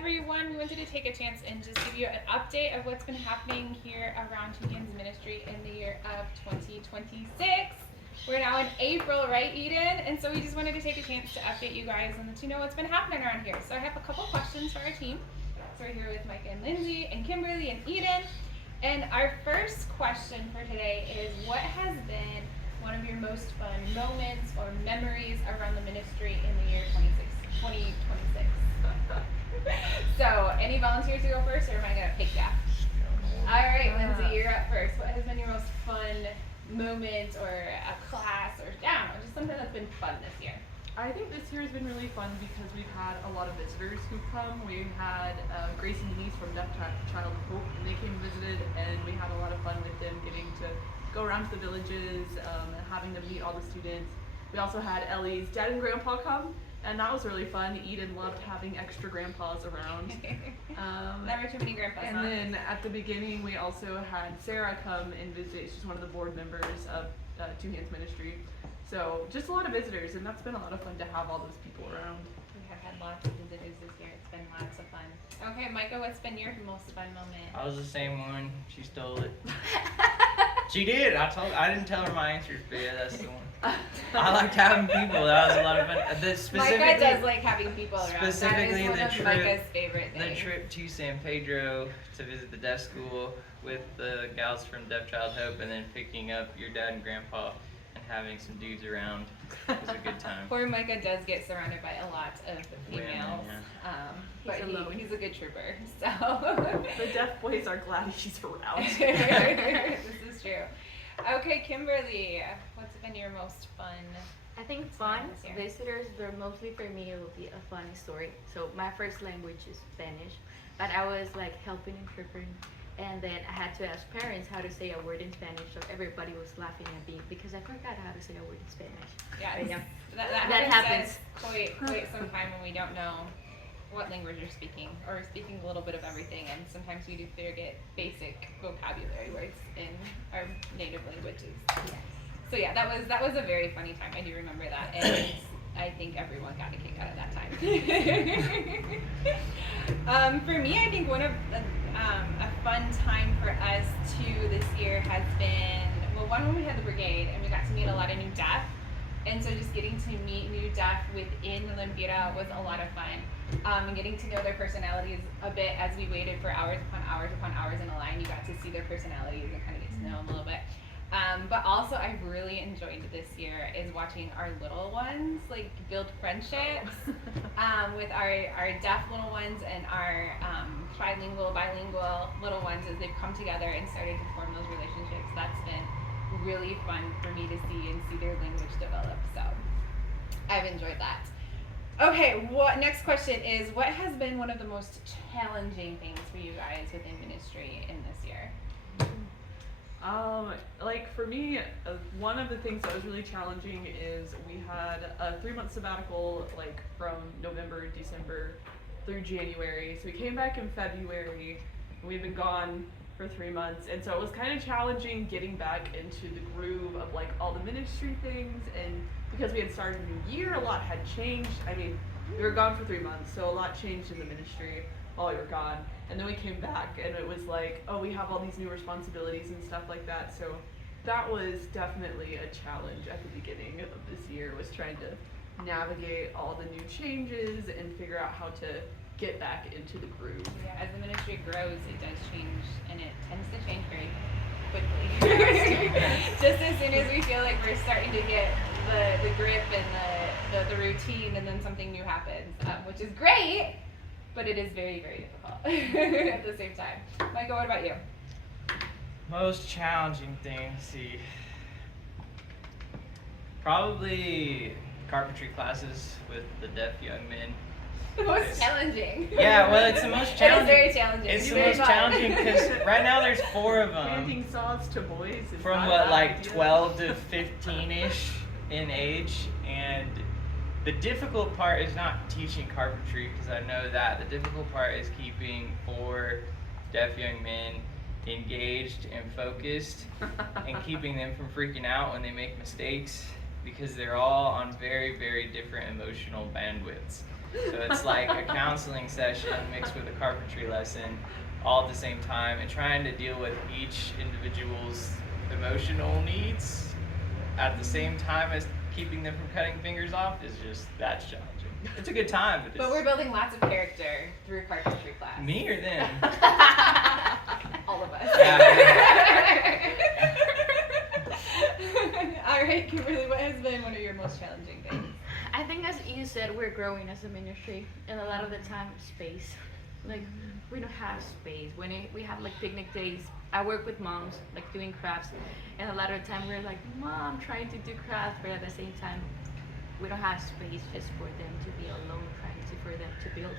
everyone. We wanted to take a chance and just give you an update of what's been happening here around Two Hands Ministry in the year of 2026. We're now in April, right, Eden? And so we just wanted to take a chance to update you guys and let you know what's been happening around here. So I have a couple questions for our team. So we're here with Micah and Lindsay and Kimberly and Eden. And our first question for today is, what has been one of your most fun moments or memories around the ministry in the year 2026? So, any volunteers to go first, or am I going to pick that? All right, Lindsay, you're up first. What has been your most fun moment or a class or, I don't know, just something that's been fun this year? I think this year has been really fun because we've had a lot of visitors who've come. We had Grace and Denise from Deaf Child of Hope, and they came and visited, and we had a lot of fun with them getting to go around to the villages and having them meet all the students. We also had Ellie's dad and grandpa come, and that was really fun. Eden loved having extra grandpas around. Never too many grandpas, And then at the beginning, we also had Sarah come and visit. She's one of the board members of Two Hands Ministry. So just a lot of visitors, and that's been a lot of fun to have all those people around. We have had lots of visitors this year. It's been lots of fun. Okay, Micah, what's been your most fun moment? I was the same one. She stole it. She did. I didn't tell her my answers, but yeah, that's the one. I liked having people. That was a lot of fun. Micah does like having people around. Specifically, that is one of Micah's favorite things. The trip to San Pedro to visit the deaf school with the gals from Deaf Child Hope, and then picking up your dad and grandpa and having some dudes around. It was a good time. Poor Micah does get surrounded by a lot of females. Women, yeah. But he's a good trooper. So The deaf boys are glad she's around. This is true. Okay, Kimberly, what's been your most fun? I think fun visitors, they're mostly for me, it will be a funny story. So my first language is Spanish, but I was like helping interpret, and then I had to ask parents how to say a word in Spanish, so everybody was laughing at me because I forgot how to say a word in Spanish. Yeah, that happens. Quite some time when we don't know what language you're speaking, or speaking a little bit of everything, and sometimes we do forget basic vocabulary words in our native languages. Yes. So yeah, that was a very funny time. I do remember that, and I think everyone got a kick out of that time. For me, I think one of a fun time for us too this year has been, well, one when we had the brigade and we got to meet a lot of new deaf, and so just getting to meet new deaf within Lempira was a lot of fun. And getting to know their personalities a bit as we waited for hours upon hours in a line. You got to see their personalities and kind of get to know them a little bit. But also I've really enjoyed this year is watching our little ones like build friendships with our deaf little ones and our trilingual, bilingual little ones as they've come together and started to form those relationships. That's been really fun for me to see and see their language develop. So I've enjoyed that. Okay, next question is, what has been one of the most challenging things for you guys within ministry in this year? Like for me, one of the things that was really challenging is we had a 3-month sabbatical, like from November, December through January. So we came back in February. We've been gone for 3 months, and so it was kind of challenging getting back into the groove of like all the ministry things, and because we had started a new year, a lot had changed. I mean, we were gone for 3 months, so a lot changed in the ministry while we were gone. And then we came back, and it was like, oh, we have all these new responsibilities and stuff like that. So that was definitely a challenge at the beginning of this year, was trying to navigate all the new changes and figure out how to get back into the groove. Yeah, as the ministry grows, it does change, and it tends to change very quickly. Just as soon as we feel like we're starting to get the grip and the routine, and then something new happens, which is great, but it is very, very difficult at the same time. Michael, what about you? Most challenging thing, let's see. Probably carpentry classes with the deaf young men. The most challenging. Yeah, well, it's the most challenging. It is very challenging. It's the most challenging because right now there's 4 of them. Handing saws to boys is From not a bad like idea. 12 to 15-ish in age, and the difficult part is not teaching carpentry, because I know that. The difficult part is keeping 4 deaf young men engaged and focused and keeping them from freaking out when they make mistakes, because they're all on very, very different emotional bandwidths. So it's like a counseling session mixed with a carpentry lesson all at the same time, and trying to deal with each individual's emotional needs at the same time as keeping them from cutting fingers off that's challenging. It's a good time, but But we're building lots of character through carpentry class. me or them? All of us. Yeah. All right, Kimberly, what has been one of your most challenging things? I think, as you said, we're growing as a ministry, and a lot of the time, space. Like, we don't have space. When we have like picnic days, I work with moms, like doing crafts, and a lot of the time we're like, Mom, trying to do crafts, but at the same time, we don't have space just for them to be alone, for them to build.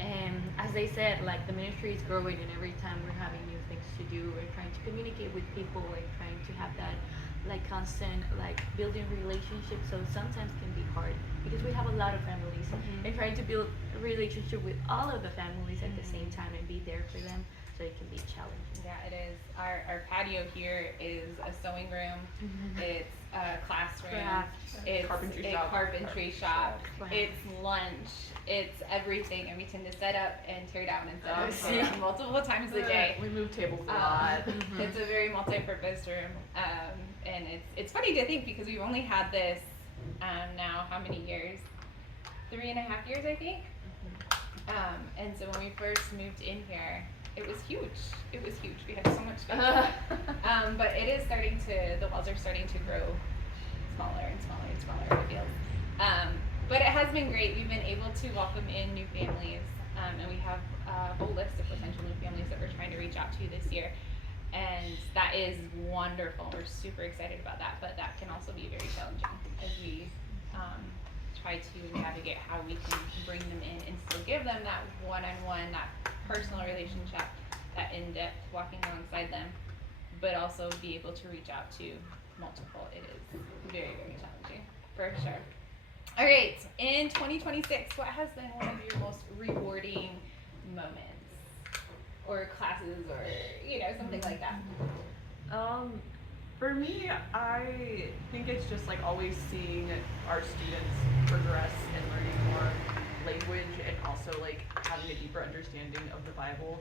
And as they said, like, the ministry is growing, and every time we're having new things to do, we're trying to communicate with people, like trying to have that like constant like building relationships. So sometimes can be hard because we have a lot of families, and trying to build a relationship with all of the families at the same time and be there for them, so it can be challenging. Yeah, it is. Our patio here is a sewing room. It's a classroom. Craft. It's Carpentry a shop. carpentry shop. Craft. It's lunch. It's everything, and we tend to set up and tear down and set up and see. tear down multiple times a day. We move tables a lot. It's a very multi-purpose room, and it's funny to think because we've only had this now how many years? 3.5 years, I think. And so when we first moved in here, it was huge. It was huge. We had so much space. But it is starting to, the walls are starting to grow smaller and smaller and smaller, it feels. But it has been great. We've been able to welcome in new families, and we have a whole list of potential new families that we're trying to reach out to this year. And that is wonderful. We're super excited about that, but that can also be very challenging as we try to navigate how we can bring them in and still give them that one-on-one, that personal relationship, that in-depth walking alongside them, but also be able to reach out to multiple. It is very, very challenging, for sure. All right, in 2026, what has been one of your most rewarding moments? Or classes, or something like that. For me, I think it's just like always seeing our students progress and learning more language, and also like having a deeper understanding of the Bible.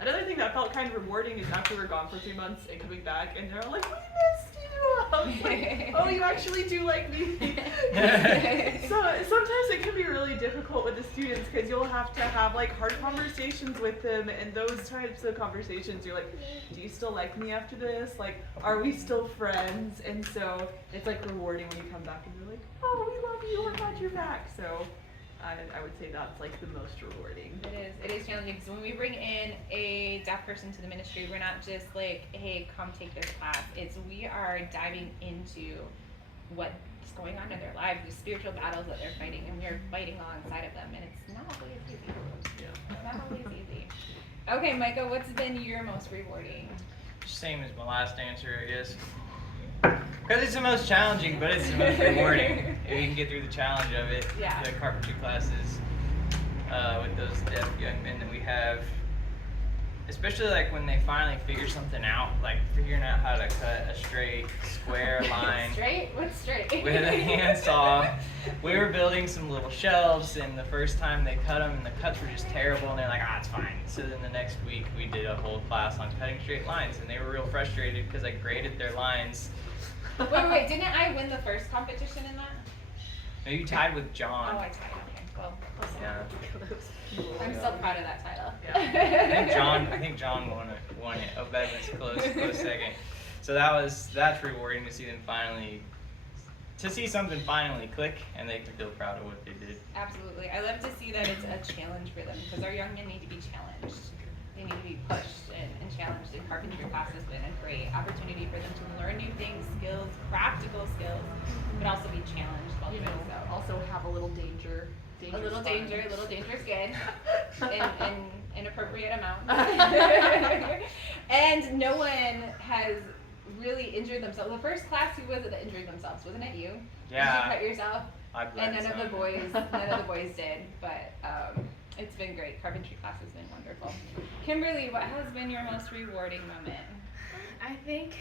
Another thing that felt kind of rewarding is after we were gone for 3 months and coming back, and they're like, "We missed you." I was like, "Oh, you actually do like me." So sometimes it can be really difficult with the students because you'll have to have like hard conversations with them, and those types of conversations, you're like, "Do you still like me after this? Like, are we still friends?" And so it's like rewarding when you come back and you're like, "Oh, we love you. We're glad you're back." So I would say that's like the most rewarding. It is challenging because when we bring in a deaf person to the ministry, we're not just like, hey, come take this class. We are diving into what's going on in their lives, the spiritual battles that they're fighting, and we're fighting alongside of them, and it's not always easy. Yeah. Not always easy. Okay, Micah, what's been your most rewarding? Same as my last answer, I guess. Because it's the most challenging, but it's the most rewarding. If you can get through the challenge of it, Yeah. the carpentry classes with those deaf young men that we have, especially like when they finally figure something out, like figuring out how to cut a straight, square line. Straight? What's straight? With a handsaw. We were building some little shelves, and the first time they cut them, and the cuts were just terrible, and they're like, it's fine. So then the next week, we did a whole class on cutting straight lines, and they were real frustrated because I graded their lines. Wait, didn't I win the first competition in that? No, you tied with John. Oh, I tied. Okay, well, close enough. Yeah. I'm still proud of that title. I think John won it. Obed was close second. So that's rewarding to see them see something finally click, and they can feel proud of what they did. Absolutely. I love to see that it's a challenge for them, because our young men need to be challenged. They need to be pushed and challenged, and carpentry class has been a great opportunity for them to learn new things, skills, practical skills, but also be challenged while doing so. Also have a little danger. A little danger is good, in appropriate amount. And no one has really injured themselves. The first class, who was it that injured themselves? Wasn't it you? Yeah. Did you cut yourself? I And none of the some. boys did, but it's been great. Carpentry class has been wonderful. Kimberly, what has been your most rewarding moment? I think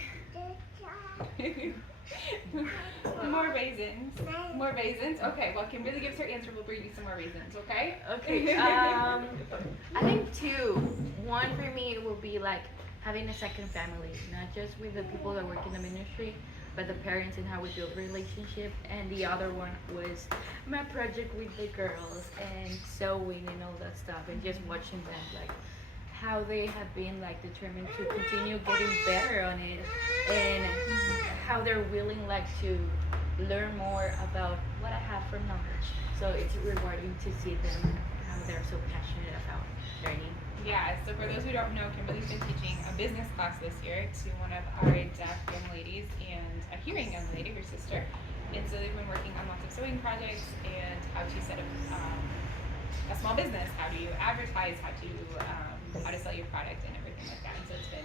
More raisins. More raisins. Okay, well, Kimberly gives her answer. We'll bring you some more raisins, okay? Okay. I think two. One for me will be like having a second family, not just with the people that work in the ministry, but the parents and how we build relationship. And the other one was my project with the girls and sewing and all that stuff, and just watching them like how they have been like determined to continue getting better on it, and how they're willing like to learn more about what I have for knowledge. So it's rewarding to see them how they're so passionate about learning. Yeah, so for those who don't know, Kimberly's been teaching a business class this year to one of our deaf young ladies and a hearing young lady, her sister. And so they've been working on lots of sewing projects and how to set up a small business, how do you advertise, how to sell your product and everything like that. And so it's been,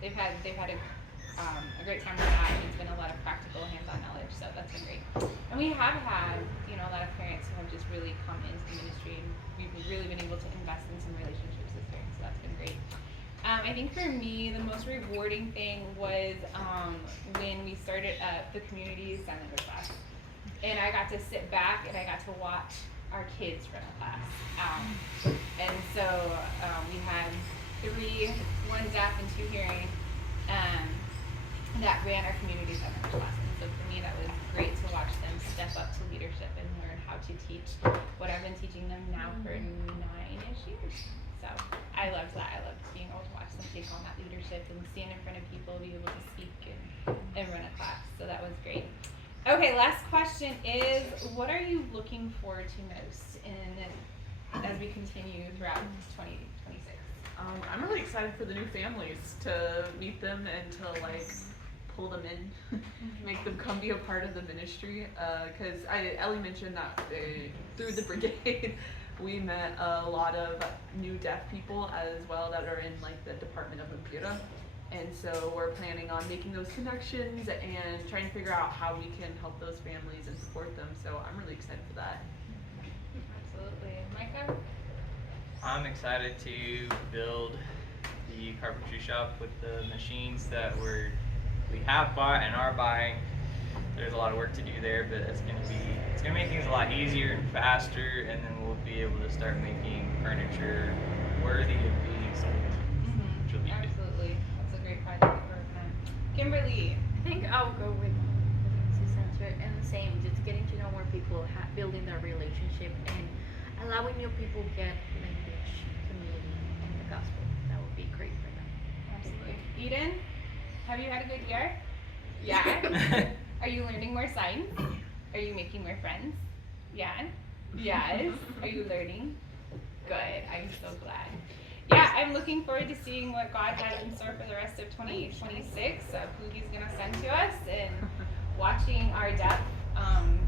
they've had a great time with that, and it's been a lot of practical hands-on knowledge, so that's been great. And we have had, a lot of parents who have just really come into the ministry, and we've really been able to invest in some relationships this year, so that's been great. I think for me, the most rewarding thing was when we started up the community sign language class. And I got to sit back and I got to watch our kids run a class. And so we had three, one deaf and two hearing, that ran our community sign language class. And so for me, that was great to watch them step up to leadership and learn how to teach what I've been teaching them now for 9-ish years. So I loved that. I loved being able to watch them take on that leadership and stand in front of people, be able to speak and run a class. So that was great. Okay, last question is, what are you looking forward to most as we continue throughout 2026? I'm really excited for the new families, to meet them and to pull them in, make them come be a part of the ministry. Because Ellie mentioned that through the brigade, we met a lot of new deaf people as well that are in the Department of Impura. And so we're planning on making those connections and trying to figure out how we can help those families and support them. So I'm really excited for that. Absolutely. Micah? I'm excited to build the carpentry shop with the machines that we have bought and are buying. There's a lot of work to do there, but it's gonna make things a lot easier and faster, and then we'll be able to start making furniture worthy of being sold. Which will be good. Absolutely. That's a great project to work on. Kimberly? I think I'll go with center and the same, just getting to know more people, building that relationship, and allowing new people get language, community, and the gospel. That would be great for them. Absolutely. Eden, have you had a good year? Yeah. Are you learning more signs? Are you making more friends? Yeah. Yes. Are you learning? Good. I'm so glad. Yeah, I'm looking forward to seeing what God has in store for the rest of 2026, who He's going to send to us, and watching our deaf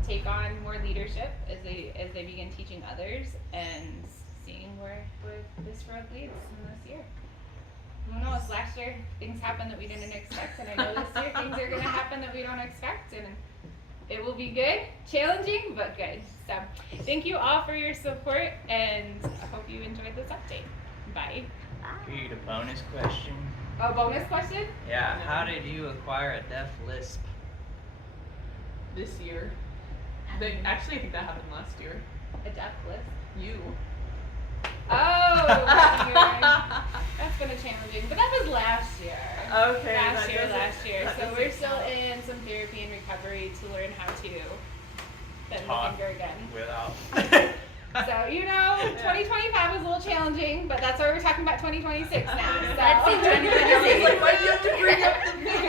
take on more leadership as they begin teaching others, and seeing where this road leads in this year. Who knows? Last year things happened that we didn't expect, and I know this year things are going to happen that we don't expect, and it will be good, challenging, but good. So thank you all for your support, and I hope you enjoyed this update. Bye. Read a bonus question. Oh, bonus question? Yeah, how did you acquire a deaf lisp? This year. Actually, I think that happened last year. A deaf list? You. Oh, that's been a challenging, but that was last year. Okay. Last year. So we're still in some therapy and recovery to learn how to bend the Talk finger again. without. So 2025 was a little challenging, but that's why we're talking about 2026 now. So. Let's see 2026. Why do you have to bring up the